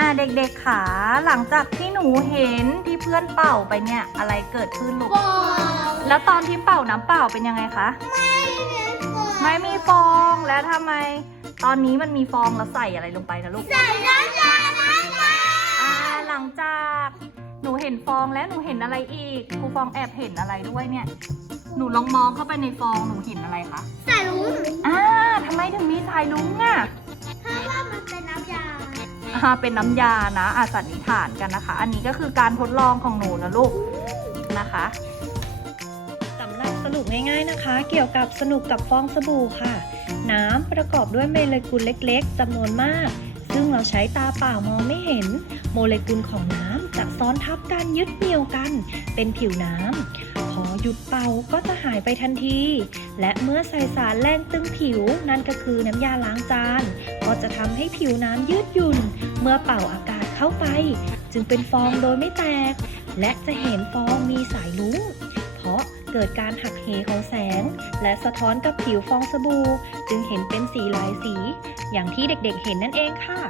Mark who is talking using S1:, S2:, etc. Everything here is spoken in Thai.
S1: อะเด็กๆขาหลังจากที่หนูเห็นที่เพื่อนเป่าไปเนี่ยอะไรเกิดขึ้นลูก แล้วตอนที่เป่าน้ำเปล่าเป็นยังไงคะ ไม่มีฟอง แล้วทำไม ตอนนี้มันมีฟองแล้วใส่อะไรลงไปนะลูก
S2: ใส่น้ำยาล้างจาน
S1: อ่าหลังจาก หนูเห็นฟองแล้วหนูเห็นอะไรอีกครูฟองแอบเห็นอะไรด้วยเนี่ย หนูลองมองเข้าไปในฟองหนูเห็นอะไรคะ
S2: ใส่ลุง
S1: อ่าทำไมถึงมีสายลุ้งอะ
S2: เพราะ
S1: เป็นน้ำยานะอาสันนิษฐานกันนะคะ อันนี้ก็คือการทดลองของหนูนะลูกนะคะสำหรับสรุปง่ายๆนะคะ เกี่ยวกับสนุกกับฟองสบู่ค่ะ น้ำประกอบด้วยโมเลกุลเล็ก ๆจำนวนมาก ซึ่งเราใช้ตาเปล่ามองไม่เห็น โมเลกุลของน้ำจะซ้อนทับกันยึดเหนี่ยวกัน เป็นผิวน้ำ พอหยุดเป่าก็จะหายไปทันที และเมื่อใส่สารแรงตึงผิวนั่นก็คือน้ำยาล้างจาน ก็จะทำให้ผิวน้ำยืดหยุ่น เมื่อเป่าอากาศเข้าไป จึงเป็นฟองโดยไม่แตก และจะเห็นฟองมีสายลุ้งเพราะเกิดการหักเหของแสง และสะท้อนกับผิวฟองสบู่จึงเห็นเป็นสีหลายสี อย่างที่เด็กๆเห็นนั่นเองค่ะ